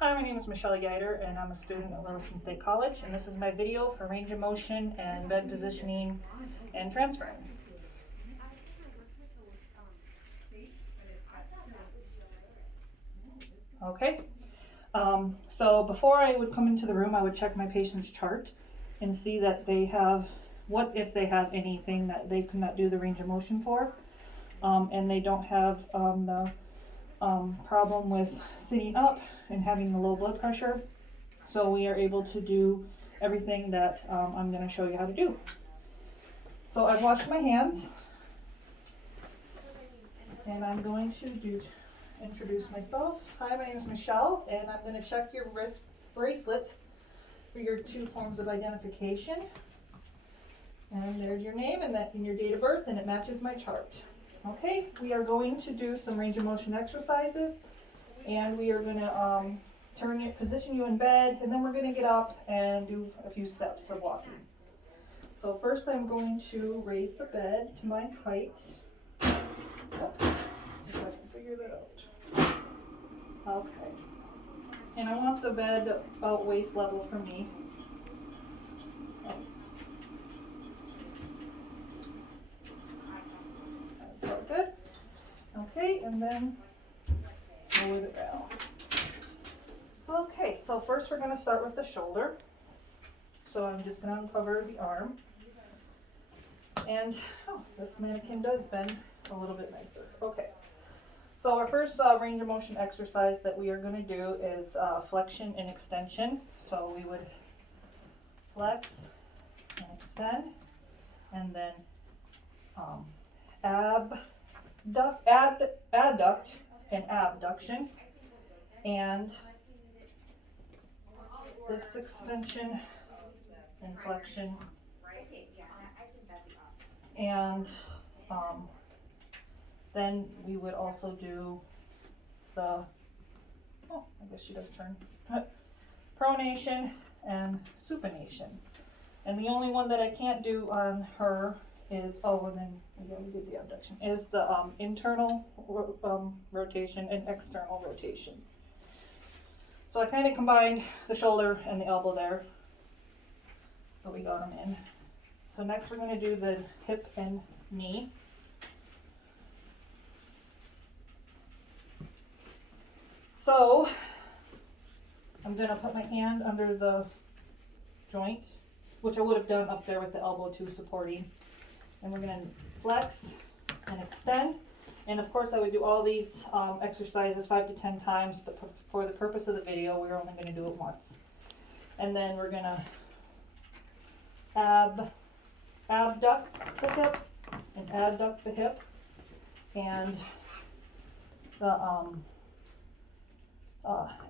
Hi, my name is Michelle Yeiter, and I'm a student at Williston State College, and this is my video for range of motion and bed positioning and transferring. Okay, so before I would come into the room, I would check my patient's chart and see that they have, what if they have anything that they could not do the range of motion for, and they don't have the problem with sitting up and having the low blood pressure. So we are able to do everything that I'm going to show you how to do. So I've washed my hands, and I'm going to introduce myself. Hi, my name is Michelle, and I'm going to check your wrist bracelet for your 2 forms of identification. And there's your name and your date of birth, and it matches my chart. Okay, we are going to do some range of motion exercises, and we are going to position you in bed, and then we're going to get up and do a few steps of walking. So first I'm going to raise the bed to my height. Oh, if I can figure that out. Okay. And I want the bed about waist level for me. That's good. Okay, and then lower it down. Okay, so first we're going to start with the shoulder. So I'm just going to uncover the arm. And this mannequin does bend a little bit nicer. Okay, so our first range of motion exercise that we are going to do is flexion and extension. So we would flex and extend, and then adduct and abduction, and this extension and flexion, and then we would also do the, I guess she does turn, pronation and supination. And the only one that I can't do on her is, and then we did the abduction, is the internal rotation and external rotation. So I kind of combined the shoulder and the elbow there, but we got them in. So next we're going to do the hip and knee. So I'm going to put my hand under the joint, which I would have done up there with the elbow too supporting. And we're going to flex and extend. And of course I would do all these exercises 5 to 10 times, but for the purpose of the video, we're only going to do it once. And then we're going to abduct the hip and adduct the hip, and the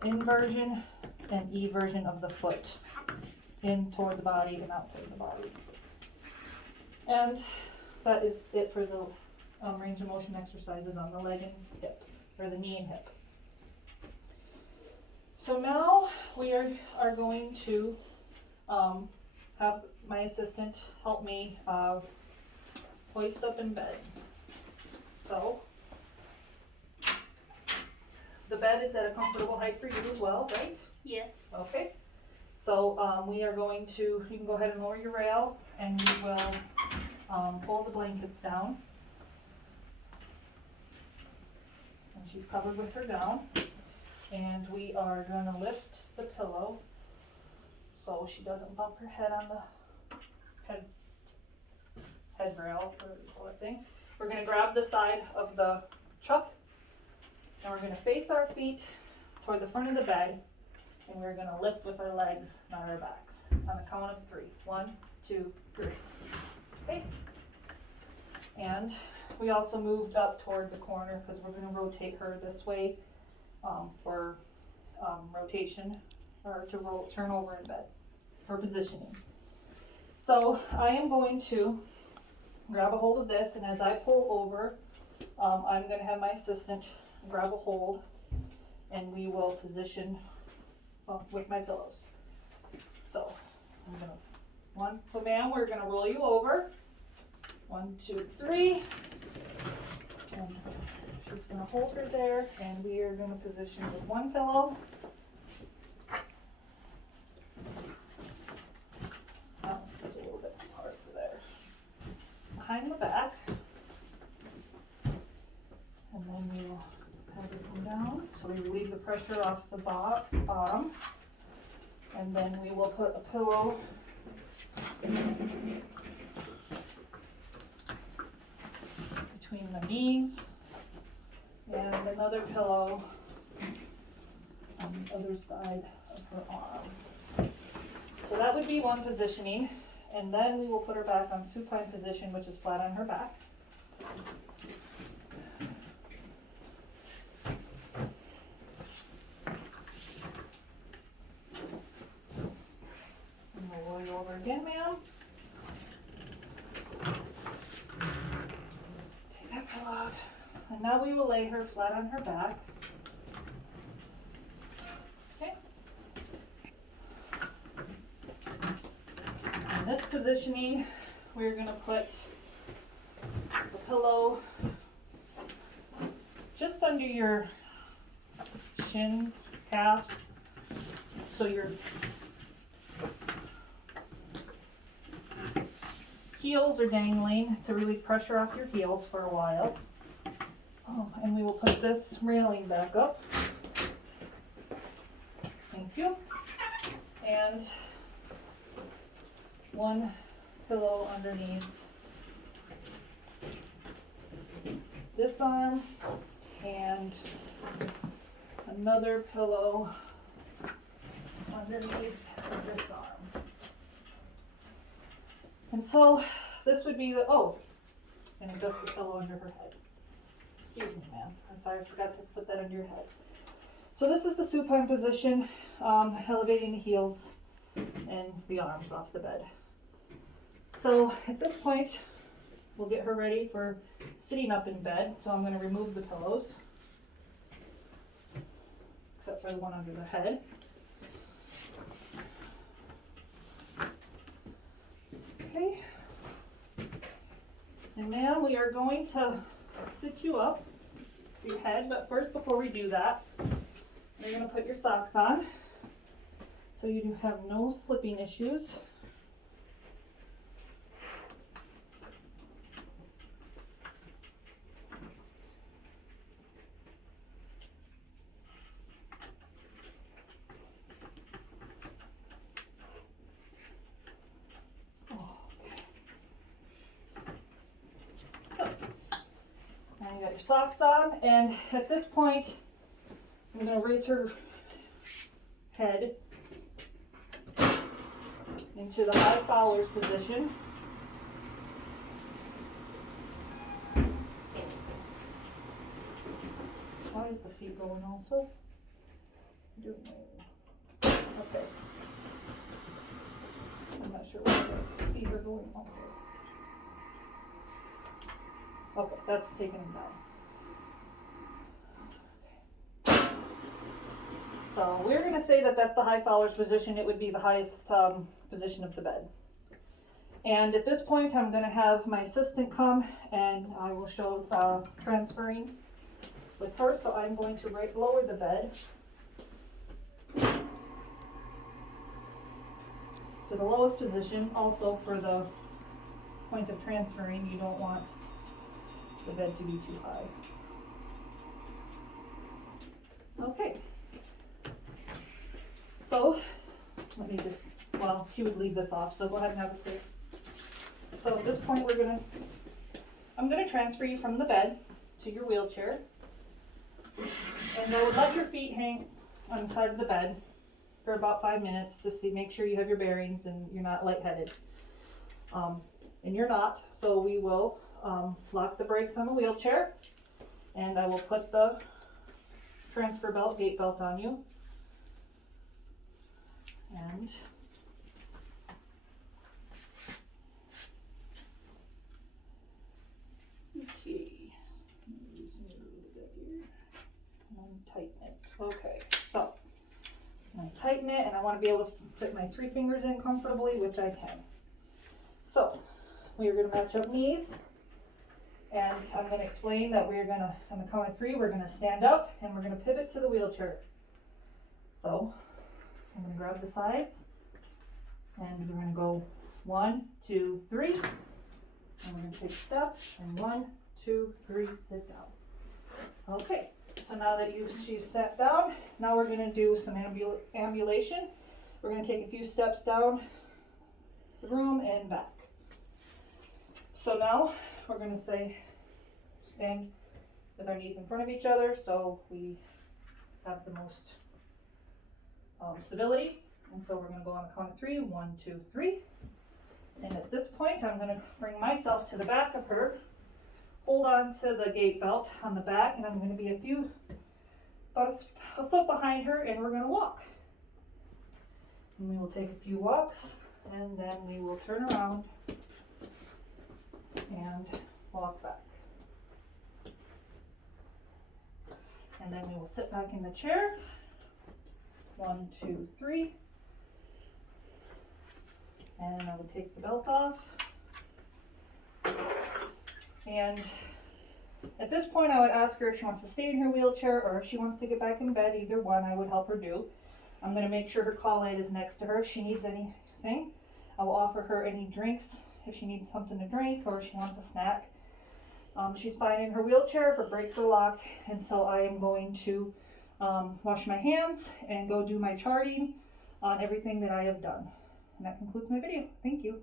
inversion and eversion of the foot in toward the body and out toward the body. And that is it for the range of motion exercises on the leg and hip, or the knee and hip. So now we are going to have my assistant help me hoist up in bed. So the bed is at a comfortable height for you as well, right? Yes. Okay. So we are going to, you can go ahead and lower your rail, and we will pull the blankets down. And she's covered with her gown. And we are going to lift the pillow so she doesn't bump her head on the head rail, whatever you call that thing. We're going to grab the side of the chuck, and we're going to face our feet toward the front of the bed, and we're going to lift with our legs, not our backs, on the count of 3. 1, 2, 3. Okay. And we also moved up toward the corner because we're going to rotate her this way for rotation, or to turn over in bed for positioning. So I am going to grab a hold of this, and as I pull over, I'm going to have my assistant grab a hold, and we will position with my pillows. So I'm gonna so ma'am, we're gonna roll you over. 1, 2, 3, and she's gonna hold her there, and we are gonna position with one pillow behind the back. And then we will pat everything down. So we relieve the pressure off the bottom. And then we will put a pillow between the knees and another pillow on the other side of her arm. So that would be one positioning, and then we will put her back on supine position, which is flat on her back. And we'll roll you over again, ma'am. Take that pillow out. And now we will lay her flat on her back. Okay. In this positioning, we're going to put the pillow just under your shin, calves, so your heels are dangling to relieve pressure off your heels for a while. And we will put this railing back up. Thank you. And one pillow underneath this arm and another pillow underneath this arm. And so this would be the, and adjust the pillow under her head. Excuse me, ma'am. I'm sorry, I forgot to put that under your head. So this is the supine position, elevating the heels and the arms off the bed. So at this point, we'll get her ready for sitting up in bed. So I'm going to remove the pillows, except for the one under the head. Okay. And now we are going to sit you up, your head, but first, before we do that, you're going to put your socks on so you do have no slipping issues. You got your socks on, and at this point, I'm going to raise her head into the high Fowler's position. Why is the feet going also? Okay. I'm not sure why the feet are going also. Okay, that's taking them down. So we're going to say that that's the high Fowler's position. It would be the highest position of the bed. And at this point, I'm going to have my assistant come and I will show transferring with her. So I'm going to lower the bed to the lowest position. Also for the point of transferring, you don't want the bed to be too high. Okay. So, let me just, well, she would leave this off, so go ahead and have a seat. So at this point I'm going to transfer you from the bed to your wheelchair. And I would let your feet hang on the side of the bed for about 5 minutes to make sure you have your bearings and you're not lightheaded. And you're not, so we will lock the brakes on the wheelchair, and I will put the transfer belt, gate belt on you. And okay, loosen it a little bit here and tighten it. Okay, so I'm going to tighten it, and I want to be able to fit my 3 fingers in comfortably, which I can. So we are going to match up knees. And I'm going to explain that we're going to, on the count of 3, we're going to stand up and we're going to pivot to the wheelchair. So I'm going to grab the sides and we're going to go 1, 2, 3. And we're going to take a step, and 1, 2, 3, sit down. Okay, so now that she's sat down, now we're going to do some ambulation. We're going to take a few steps down the room and back. So now we're going to say, stand with our knees in front of each other so we have the most stability. And so we're going to go on the count of 3, 1, 2, 3. And at this point, I'm going to bring myself to the back of her, hold on to the gate belt on the back, and I'm going to be about a foot behind her, and we're going to walk. And we will take a few walks, and then we will turn around and walk back. And then we will sit back in the chair. 1, 2, 3. And I would take the belt off. And at this point, I would ask her if she wants to stay in her wheelchair or if she wants to get back in bed. Either one, I would help her do. I'm going to make sure her call aid is next to her. If she needs anything, I will offer her any drinks if she needs something to drink or if she wants a snack. She's fine in her wheelchair, her brakes are locked, and so I am going to wash my hands and go do my charting on everything that I have done. And that concludes my video. Thank you.